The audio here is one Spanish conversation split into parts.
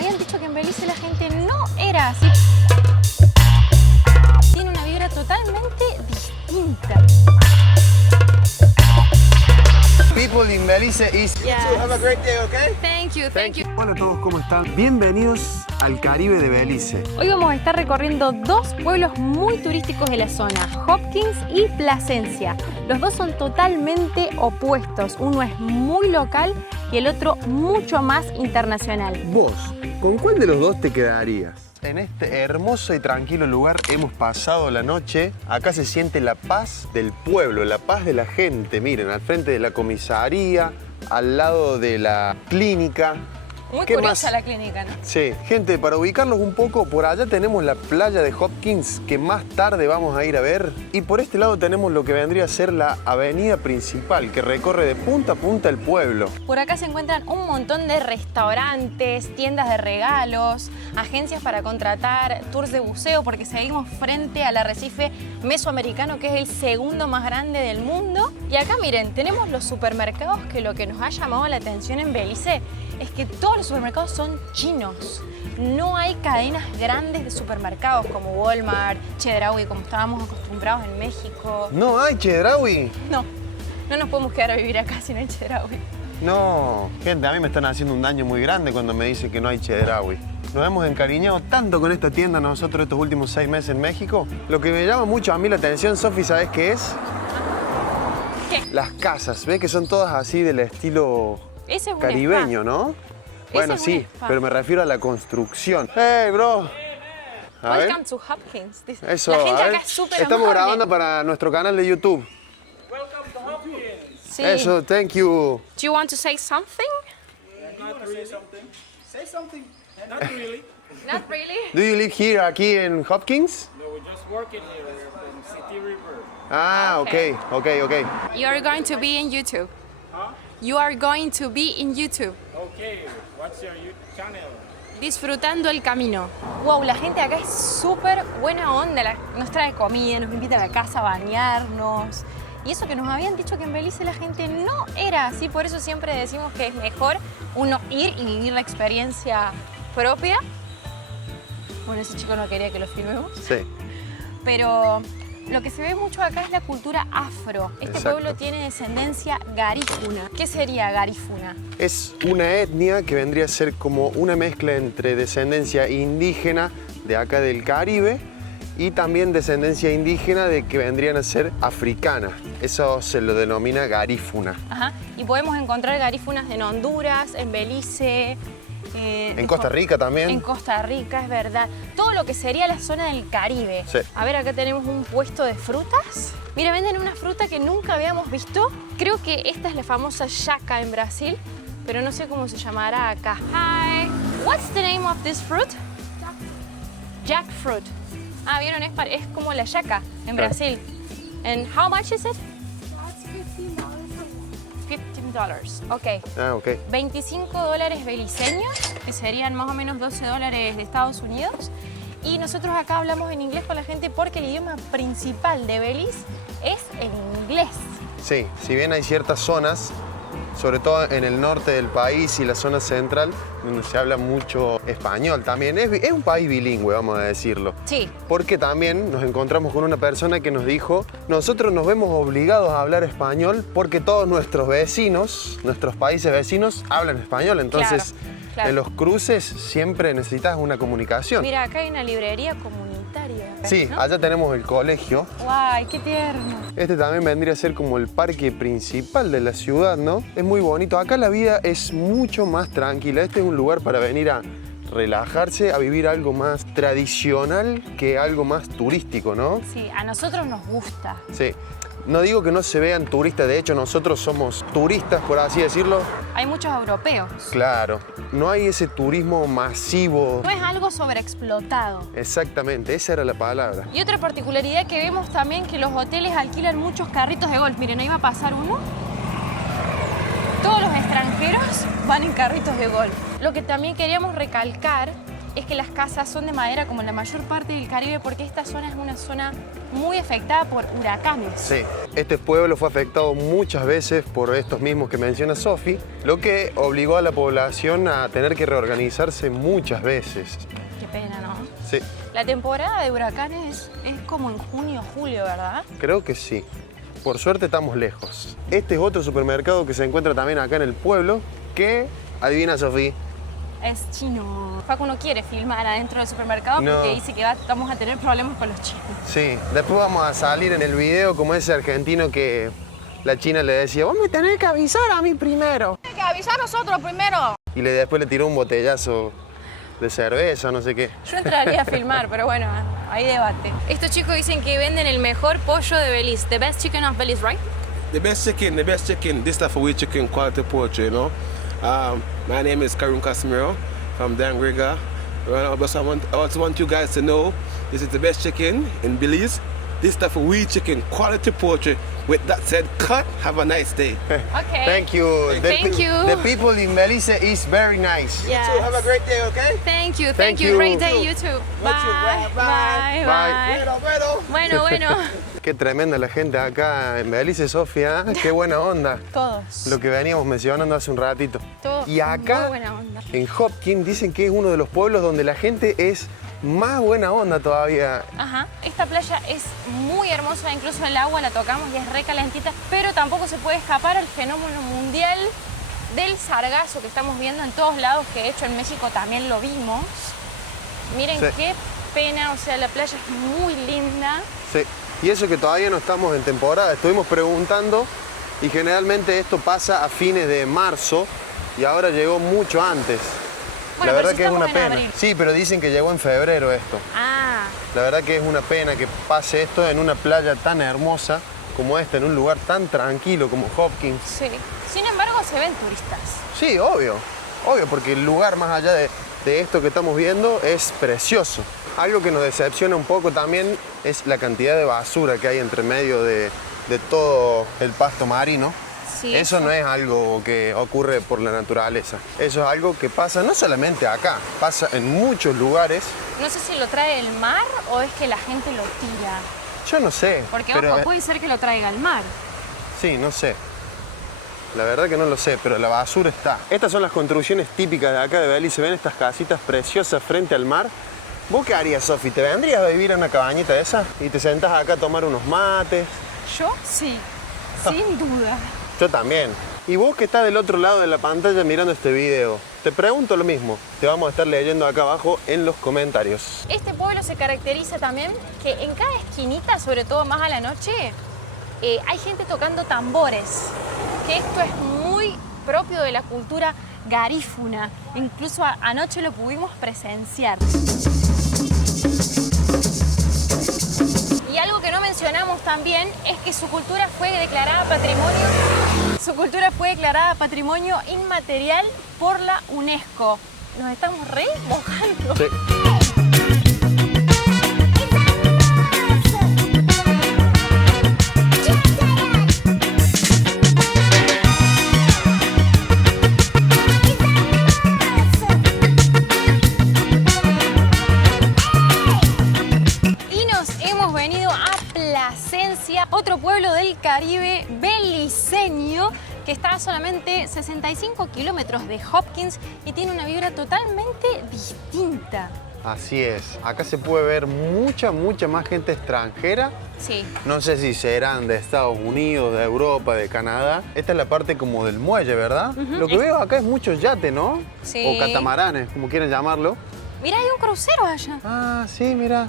habían dicho que en Belice la gente no era así. Tiene una vibra totalmente distinta. People in Belize is... Yes. So have a great day, okay? Thank you. Hola a todos, ¿cómo están? Bienvenidos al Caribe de Belice. Hoy vamos a estar recorriendo dos pueblos muy turísticos de la zona, Hopkins y Plasencia. Los dos son totalmente opuestos. Uno es muy local y el otro mucho más internacional. Vos, ¿con cuál de los dos te quedarías? En este hermoso y tranquilo lugar hemos pasado la noche. Acá se siente la paz del pueblo, la paz de la gente. Miren, al frente de la comisaría, al lado de la clínica. Muy ¿Qué curiosa más? la clínica, ¿no? Sí, gente, para ubicarlos un poco, por allá tenemos la playa de Hopkins, que más tarde vamos a ir a ver. Y por este lado tenemos lo que vendría a ser la avenida principal, que recorre de punta a punta el pueblo. Por acá se encuentran un montón de restaurantes, tiendas de regalos, agencias para contratar, tours de buceo, porque seguimos frente al arrecife mesoamericano, que es el segundo más grande del mundo. Y acá miren, tenemos los supermercados, que lo que nos ha llamado la atención en Belice es que todos los supermercados son chinos. No hay cadenas grandes de supermercados como Walmart, Chedraui, como estábamos acostumbrados en México. ¿No hay Chedraui? No nos podemos quedar a vivir acá sin el Chedraui. No, gente, a mí me están haciendo un daño muy grande cuando me dicen que no hay Chedraui. Nos hemos encariñado tanto con esta tienda nosotros estos últimos 6 meses en México. Lo que me llama mucho a mí la atención, Sofi, ¿sabes qué es? ¿Qué? Las casas, ¿ves que son todas así del estilo Ese es un caribeño, spa. ¿no? Bueno, es un sí, spa. pero me refiero a la construcción. ¡Hey, bro! A ver. Welcome to Hopkins. Dice. Eso, La gente a ver. acá es súper Estamos amable. grabando para nuestro canal de YouTube. Welcome to Hopkins. Sí. Eso, thank you. Do you want to say something? Not really. Say something. Not really. Not really. Do you live here, aquí en Hopkins? No, we're just working here in City River. Ah, Okay. ok. You are going to be in YouTube. Huh? You are going to be in YouTube. Okay. What's your YouTube channel? Disfrutando el camino. Wow, la gente acá es súper buena onda. Nos trae comida, nos invita a la casa a bañarnos. Y eso que nos habían dicho que en Belice la gente no era así. Por eso siempre decimos que es mejor uno ir y vivir la experiencia propia. Bueno, ese chico no quería que lo filmemos. Sí. Pero lo que se ve mucho acá es la cultura afro. Este Exacto. pueblo tiene descendencia garífuna. ¿Qué sería garífuna? Es una etnia que vendría a ser como una mezcla entre descendencia indígena de acá del Caribe y también descendencia indígena de que vendrían a ser africanas. Eso se lo denomina garífuna. Ajá. Y podemos encontrar garífunas en Honduras, en Belice. En Costa Rica también. En Costa Rica, es verdad. Todo lo que sería la zona del Caribe. Sí. A ver, acá tenemos un puesto de frutas. Mira, venden una fruta que nunca habíamos visto. Creo que esta es la famosa yaca en Brasil, pero no sé cómo se llamará acá. Hi, what's the name of this fruit? Jackfruit. Ah, vieron, es como la yaca en Claro. Brasil. And how much is it? That's $15. $15. Ok. Ah, ok. $25 beliceños, que serían más o menos $12 de Estados Unidos. Y nosotros acá hablamos en inglés con la gente porque el idioma principal de Belice es el inglés. Sí, si bien hay ciertas zonas, sobre todo en el norte del país y la zona central, donde se habla mucho español también. Es un país bilingüe, vamos a decirlo. Sí. Porque también nos encontramos con una persona que nos dijo, nosotros nos vemos obligados a hablar español porque todos nuestros vecinos, nuestros países vecinos, hablan español. Entonces, Claro. en los cruces siempre necesitas una comunicación. Mira, acá hay una librería comunitaria. Sí, ¿no? allá tenemos el colegio. ¡Guay, qué tierno! Este también vendría a ser como el parque principal de la ciudad, ¿no? Es muy bonito. Acá la vida es mucho más tranquila. Este es un lugar para venir a relajarse, a vivir algo más tradicional que algo más turístico, ¿no? Sí, a nosotros nos gusta. Sí. No digo que no se vean turistas, de hecho nosotros somos turistas, por así decirlo. Hay muchos europeos. Claro, no hay ese turismo masivo. No es algo sobreexplotado. Exactamente, esa era la palabra. Y otra particularidad que vemos también que los hoteles alquilan muchos carritos de golf. Miren, ahí va a pasar uno. Todos los extranjeros van en carritos de golf. Lo que también queríamos recalcar es que las casas son de madera como en la mayor parte del Caribe porque esta zona es una zona muy afectada por huracanes. Sí, este pueblo fue afectado muchas veces por estos mismos que menciona Sofi, lo que obligó a la población a tener que reorganizarse muchas veces. Qué pena, ¿no? Sí, La temporada de huracanes es como en junio, julio, ¿verdad? creo que sí. Por suerte estamos lejos. Este es otro supermercado que se encuentra también acá en el pueblo, que, adivina Sofi, Es chino. Facu no quiere filmar adentro del supermercado No. porque dice que vamos a tener problemas con los chinos. sí. Después vamos a salir en el video como ese argentino que la china le decía, vos me tenés que avisar a mí primero. Hay que avisar a nosotros primero. Y después le tiró un botellazo de cerveza, no sé qué. Yo entraría a filmar, pero bueno, hay debate. Estos chicos dicen que venden el mejor pollo de Belice. The best chicken of Belize, right? The best chicken, this stuff we chicken quality poultry, you know. My name is Karun Casimiro from Dangriga. I also want you guys to know this is the best chicken in Belize. This stuff we chicken quality poultry. With that said, cut. Have a nice day. Okay. Thank you. Thank you. The people in Belize is very nice. Yes. So have a great day, okay? Thank you. Thank Thank you. you. Great day, you too. Bye. Bye. Bye. Bye. Bueno. Qué tremenda la gente acá en Belice, Sofía. Qué buena onda. Todos. Lo que veníamos mencionando hace un ratito. Todos. Y acá, Muy buena onda. en Hopkins, dicen que es uno de los pueblos donde la gente es más buena onda todavía. Ajá. Esta playa es muy hermosa, incluso el agua la tocamos y es re calentita, pero tampoco se puede escapar al fenómeno mundial del sargazo que estamos viendo en todos lados, que de hecho en México también lo vimos. Miren Sí. qué pena, o sea, la playa es muy linda. Sí. Y eso que todavía no estamos en temporada. Estuvimos preguntando y generalmente esto pasa a fines de marzo y ahora llegó mucho antes. Bueno, la pero verdad si que es estamos una en pena. abril. Sí, pero dicen que llegó en febrero esto. Ah, La verdad que es una pena que pase esto en una playa tan hermosa como esta, en un lugar tan tranquilo como Hopkins. sí. Sin embargo, se ven turistas. Sí, obvio, porque el lugar más allá de esto que estamos viendo es precioso. Algo que nos decepciona un poco también es la cantidad de basura que hay entre medio de todo el pasto marino. Sí, Eso no es algo que ocurre por la naturaleza. Eso es algo que pasa no solamente acá, pasa en muchos lugares. No sé si lo trae el mar o es que la gente lo tira. Yo no sé. Porque, pero, ojo, puede ser que lo traiga el mar. Sí, no sé. La verdad que no lo sé, pero la basura está. Estas son las construcciones típicas de acá de Belice. ¿Ven estas casitas preciosas frente al mar? ¿Vos qué harías, Sofi? ¿Te vendrías a vivir en una cabañita de esas? Y te sentás acá a tomar unos mates. Yo sí, sin duda. Yo también. Y vos que estás del otro lado de la pantalla mirando este video, te pregunto lo mismo. Te vamos a estar leyendo acá abajo en los comentarios. Este pueblo se caracteriza también que en cada esquinita, sobre todo más a la noche, hay gente tocando tambores. Que esto es muy propio de la cultura garífuna. Incluso anoche lo pudimos presenciar. Y algo que no mencionamos también es que su cultura fue declarada patrimonio inmaterial por la UNESCO. Nos estamos re mojando. Sí. Otro pueblo del Caribe beliceño que está a solamente 65 kilómetros de Hopkins y tiene una vibra totalmente distinta. Así es. Acá se puede ver mucha más gente extranjera. Sí. No sé si serán de Estados Unidos, de Europa, de Canadá. Esta es la parte como del muelle, ¿verdad? Lo que veo acá es muchos yates, ¿no? Sí. O catamaranes, como quieran llamarlo. Mira, hay un crucero allá. Ah, sí, mira.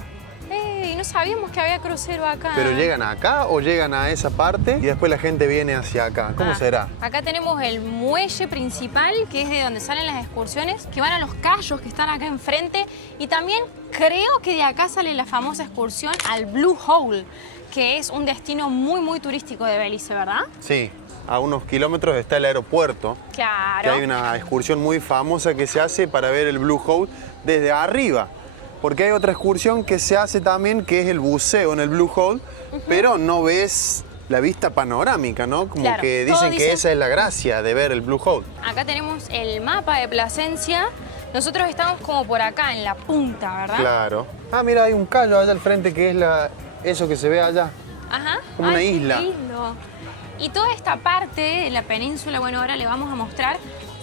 No sabíamos que había crucero acá. ¿Pero llegan acá o llegan a esa parte y después la gente viene hacia acá? ¿Cómo será? Acá tenemos el muelle principal, que es de donde salen las excursiones, que van a los cayos que están acá enfrente. Y también creo que de acá sale la famosa excursión al Blue Hole, que es un destino muy turístico de Belice, ¿verdad? Sí, a unos kilómetros está el aeropuerto. Claro. Que hay una excursión muy famosa que se hace para ver el Blue Hole desde arriba. Porque hay otra excursión que se hace también, que es el buceo en el Blue Hole, pero no ves la vista panorámica, ¿no? Como Claro, que todo dicen que dice- esa es la gracia de ver el Blue Hole. Acá tenemos el mapa de Plasencia, Nosotros estamos como por acá, en la punta, ¿verdad? Claro. Ah, mira, hay un callo allá al frente que es eso que se ve allá. Ajá. Como una Ay, qué isla. lindo. Y toda esta parte de la península, bueno, ahora le vamos a mostrar,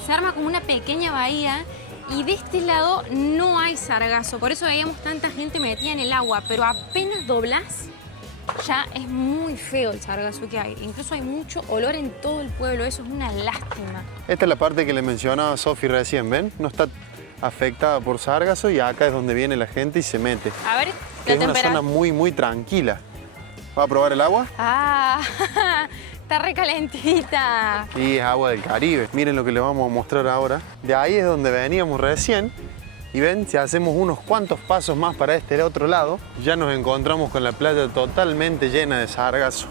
se arma como una pequeña bahía y de este lado no hay sargazo. Por eso veíamos tanta gente metida en el agua, pero apenas doblás, ya es muy feo el sargazo que hay. Incluso hay mucho olor en todo el pueblo, eso es una lástima. Esta es la parte que le mencionaba Sofi recién, ¿ven? No está afectada por sargazo y acá es donde viene la gente y se mete. A ver, Que es una zona muy, muy tranquila. ¿Va a probar el agua? Ah, está recalentita. Y es agua del Caribe. Miren lo que les vamos a mostrar ahora. De ahí es donde veníamos recién. Y ven, si hacemos unos cuantos pasos más para este otro lado, ya nos encontramos con la playa totalmente llena de sargazo.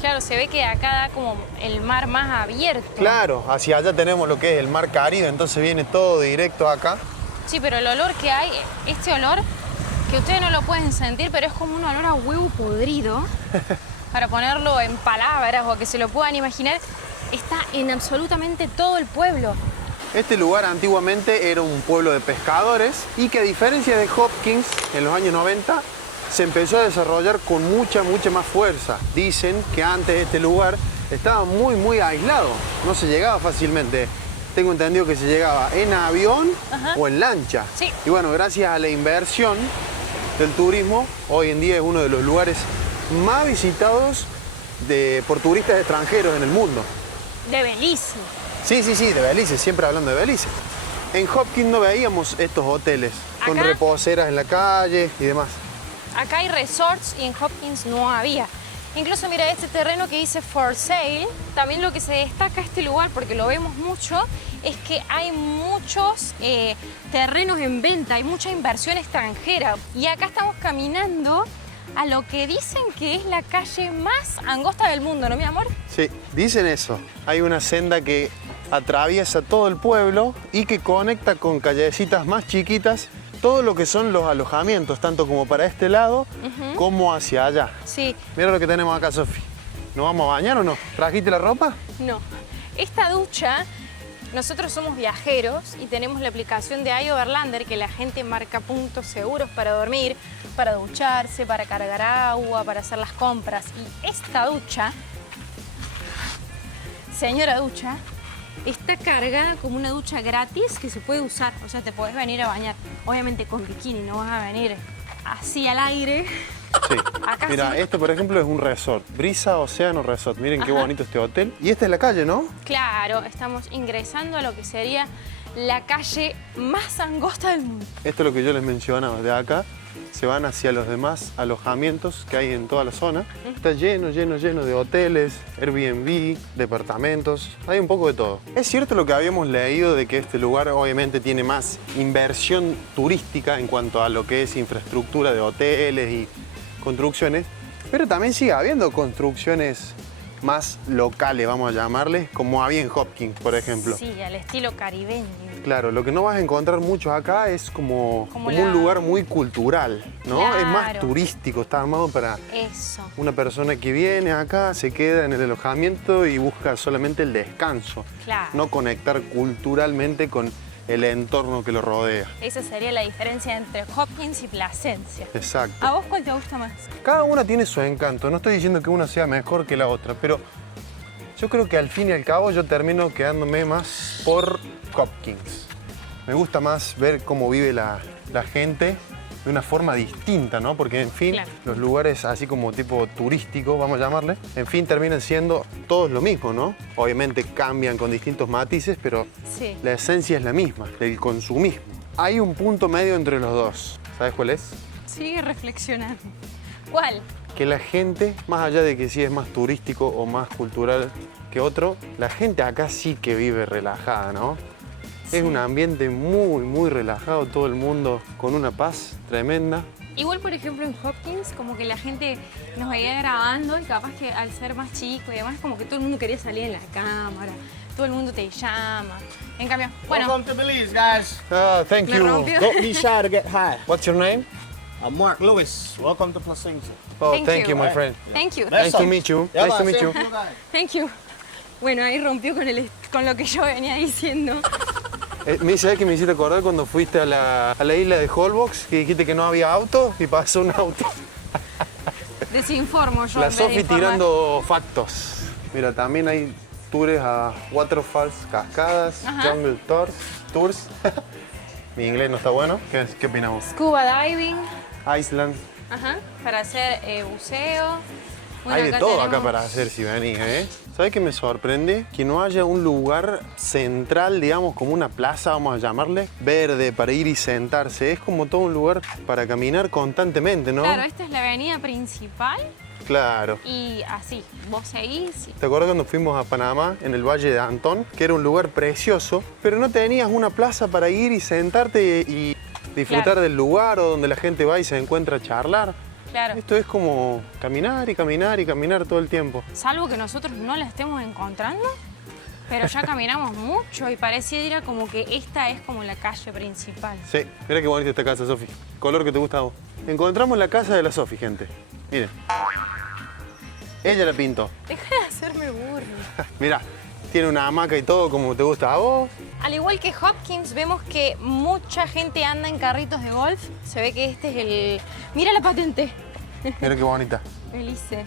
Claro, se ve que acá da como el mar más abierto. Claro, hacia allá tenemos lo que es el mar Caribe, entonces viene todo directo acá. Sí, pero el olor que hay, este olor, que ustedes no lo pueden sentir, pero es como un olor a huevo podrido. Para ponerlo en palabras o que se lo puedan imaginar, está en absolutamente todo el pueblo. Este lugar antiguamente era un pueblo de pescadores y que a diferencia de Hopkins, en los años 90, se empezó a desarrollar con mucha más fuerza. Dicen que antes este lugar estaba muy aislado, no se llegaba fácilmente. Tengo entendido que se llegaba en avión o en lancha. Sí. Y bueno, gracias a la inversión del turismo, hoy en día es uno de los lugares más visitados por turistas extranjeros en el mundo. De Belice. Sí, de Belice, siempre hablando de Belice. En Hopkins no veíamos estos hoteles con Acá. reposeras en la calle y demás. Acá hay resorts y en Hopkins no había. Incluso mira este terreno que dice for sale. También lo que se destaca este lugar, porque lo vemos mucho, es que hay muchos terrenos en venta, hay mucha inversión extranjera. Y acá estamos caminando a lo que dicen que es la calle más angosta del mundo, ¿no, mi amor? Sí, dicen eso. Hay una senda que atraviesa todo el pueblo y que conecta con callecitas más chiquitas todo lo que son los alojamientos, tanto como para este lado como hacia allá. Sí. Mira lo que tenemos acá, Sofi. ¿Nos vamos a bañar o no? ¿Trajiste la ropa? No. Esta ducha, nosotros somos viajeros y tenemos la aplicación de iOverlander que la gente marca puntos seguros para dormir, para ducharse, para cargar agua, para hacer las compras. Y esta ducha, señora ducha, está cargada como una ducha gratis que se puede usar. O sea, te podés venir a bañar. Obviamente con bikini, no vas a venir así al aire. Sí. Acá Mira, sí. esto por ejemplo es un resort. Brisa Océano Resort. Miren qué bonito este hotel. Y esta es la calle, ¿no? Claro, estamos ingresando a lo que sería la calle más angosta del mundo. Esto es lo que yo les mencionaba. De acá se van hacia los demás alojamientos que hay en toda la zona. Está lleno de hoteles, Airbnb, departamentos. Hay un poco de todo. Es cierto lo que habíamos leído de que este lugar obviamente tiene más inversión turística en cuanto a lo que es infraestructura de hoteles y construcciones, pero también sigue habiendo construcciones más locales, vamos a llamarles, como había en Hopkins, por ejemplo. Sí, al estilo caribeño. Claro, lo que no vas a encontrar mucho acá es como Como un la- lugar muy cultural, ¿no? Claro. Es más turístico, está armado para Eso. una persona que viene acá, se queda en el alojamiento y busca solamente el descanso, Claro. no conectar culturalmente con el entorno que lo rodea. Esa sería la diferencia entre Hopkins y Plasencia. Exacto. ¿A vos cuál te gusta más? Cada una tiene su encanto, no estoy diciendo que una sea mejor que la otra, pero yo creo que al fin y al cabo yo termino quedándome más por Hopkins. Me gusta más ver cómo vive la gente de una forma distinta, ¿no? Porque, en fin, Claro. los lugares así como tipo turísticos, vamos a llamarle, en fin, terminan siendo todos lo mismo, ¿no? Obviamente cambian con distintos matices, pero Sí. la esencia es la misma, del consumismo. Hay un punto medio entre los dos. ¿Sabes cuál es? Sigue reflexionando. ¿Cuál? Que la gente, más allá de que sí es más turístico o más cultural que otro, la gente acá sí que vive relajada, ¿no? Sí. Es un ambiente muy relajado, todo el mundo con una paz tremenda. Igual, por ejemplo, en Hopkins, como que la gente nos veía grabando y capaz que al ser más chico y demás, como que todo el mundo quería salir en la cámara, todo el mundo te llama. En cambio, bueno, Welcome to Belize, guys. Thank me rompió. Don't be shy to get high. What's your name? I'm Mark Lewis. Welcome to Plasencia. Oh, Thank thank you. you, my friend. Thank you. Nice to meet you. Yeah, Nice to man, meet you. same to you guys. Thank you. Bueno, ahí rompió con lo que yo venía diciendo. Me dice, ¿sabes que me hiciste acordar cuando fuiste a la isla de Holbox? Que dijiste que no había auto y pasó un auto. Desinformo yo. La en vez de Sofi informar. tirando factos. Mira, también hay tours a waterfalls, cascadas, Ajá. jungle tours. Mi inglés no está bueno. ¿Qué opinamos? Scuba diving. Iceland. Ajá. Para hacer buceo. Bueno, Hay de todo acá tenemos- para hacer si venís, ¿eh? ¿Sabes qué me sorprende? Que no haya un lugar central, digamos, como una plaza, vamos a llamarle, verde, para ir y sentarse. Es como todo un lugar para caminar constantemente, ¿no? Claro, esta es la avenida principal Claro. y así, vos seguís. ¿Te acuerdas cuando fuimos a Panamá, en el Valle de Antón? Que era un lugar precioso, pero no tenías una plaza para ir y sentarte y disfrutar Claro. del lugar o donde la gente va y se encuentra a charlar. Claro. Esto es como caminar y caminar y caminar todo el tiempo. Salvo que nosotros no la estemos encontrando, pero ya caminamos mucho y pareciera como que esta es como la calle principal. Sí, mira qué bonita esta casa, Sofi. Color que te gusta a vos. Encontramos la casa de la Sofi, gente. Miren. Ella la pintó. Deja de hacerme burro. Mira, tiene una hamaca y todo como te gusta a vos. Al igual que Hopkins, vemos que mucha gente anda en carritos de golf. Se ve que este es el... Mira la patente. Mira qué bonita. Felice.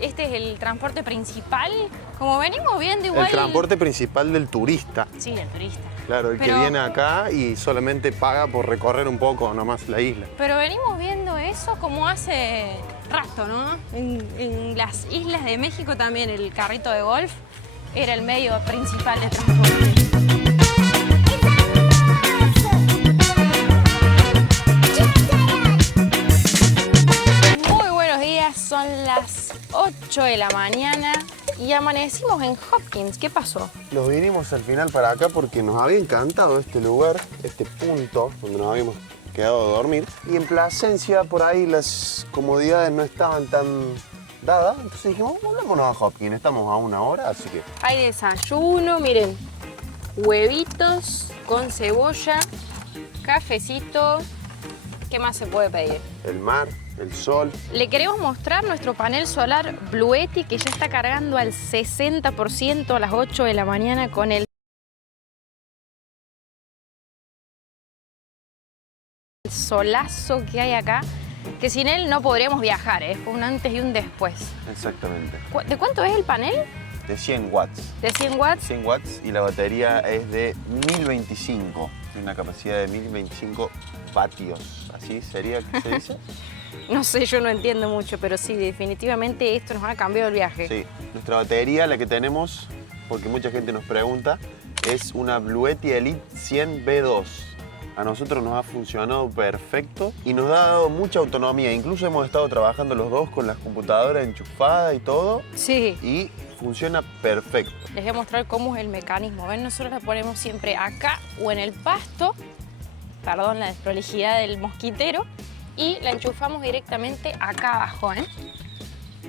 Este es el transporte principal. Como venimos viendo igual... El transporte principal del turista. Sí, el turista. Claro, el que Pero- viene acá y solamente paga por recorrer un poco nomás la isla. Pero venimos viendo eso como hace rato, ¿no? En las islas de México también el carrito de golf era el medio principal de transporte. Muy buenos días, son las 8 de la mañana y amanecimos en Hopkins. ¿Qué pasó? Nos vinimos al final para acá porque nos había encantado este lugar, este punto donde nos habíamos quedado a dormir. Y en Plasencia, por ahí las comodidades no estaban tan dadas. Entonces dijimos, volvámonos a Hopkins, estamos a una hora, así que... Hay desayuno, miren, huevitos con cebolla, cafecito. ¿Qué más se puede pedir? El mar, el sol. Le queremos mostrar nuestro panel solar Bluetti que ya está cargando al 60% a las 8 de la mañana con el solazo que hay acá, que sin él no podríamos viajar, ¿eh? Fue un antes y un después. Exactamente. ¿De cuánto es el panel? De 100 watts. ¿De 100 watts? 100 watts y la batería es de 1025. Tiene una capacidad de 1025 vatios. ¿Así sería que se dice? No sé, yo no entiendo mucho, pero sí, definitivamente esto nos ha cambiado el viaje. Sí. Nuestra batería, la que tenemos, porque mucha gente nos pregunta, es una Bluetti Elite 100 B2. A nosotros nos ha funcionado perfecto y nos ha dado mucha autonomía. Incluso hemos estado trabajando los dos con las computadoras enchufadas y todo. Sí. Y funciona perfecto. Les voy a mostrar cómo es el mecanismo. ¿Ven? Nosotros la ponemos siempre acá o en el pasto. Perdón la desprolijidad del mosquitero. Y la enchufamos directamente acá abajo, ¿eh?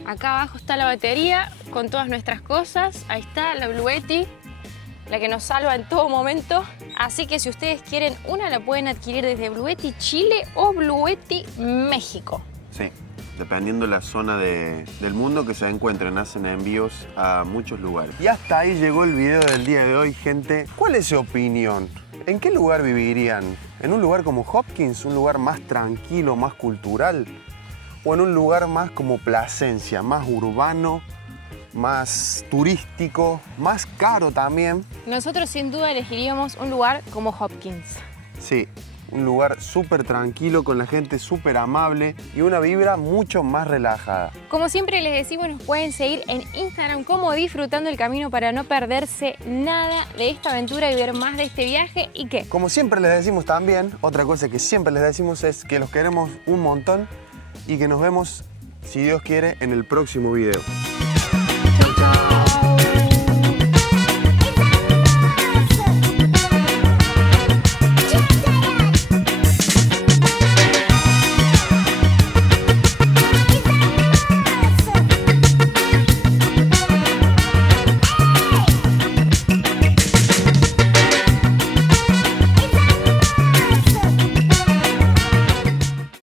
Acá abajo está la batería con todas nuestras cosas. Ahí está la Bluetti, la que nos salva en todo momento. Así que si ustedes quieren una, la pueden adquirir desde Bluetti Chile o Bluetti México. Sí, dependiendo de la zona del mundo que se encuentren, hacen envíos a muchos lugares. Y hasta ahí llegó el video del día de hoy, gente. ¿Cuál es su opinión? ¿En qué lugar vivirían? ¿En un lugar como Hopkins, un lugar más tranquilo, más cultural? ¿O en un lugar más como Plasencia, más urbano, más turístico, más caro también? Nosotros sin duda elegiríamos un lugar como Hopkins. Sí, un lugar súper tranquilo, con la gente súper amable y una vibra mucho más relajada. Como siempre les decimos, nos pueden seguir en Instagram como Disfrutando el Camino para no perderse nada de esta aventura y ver más de este viaje. ¿Y qué? Como siempre les decimos también, otra cosa que siempre les decimos es que los queremos un montón y que nos vemos, si Dios quiere, en el próximo video.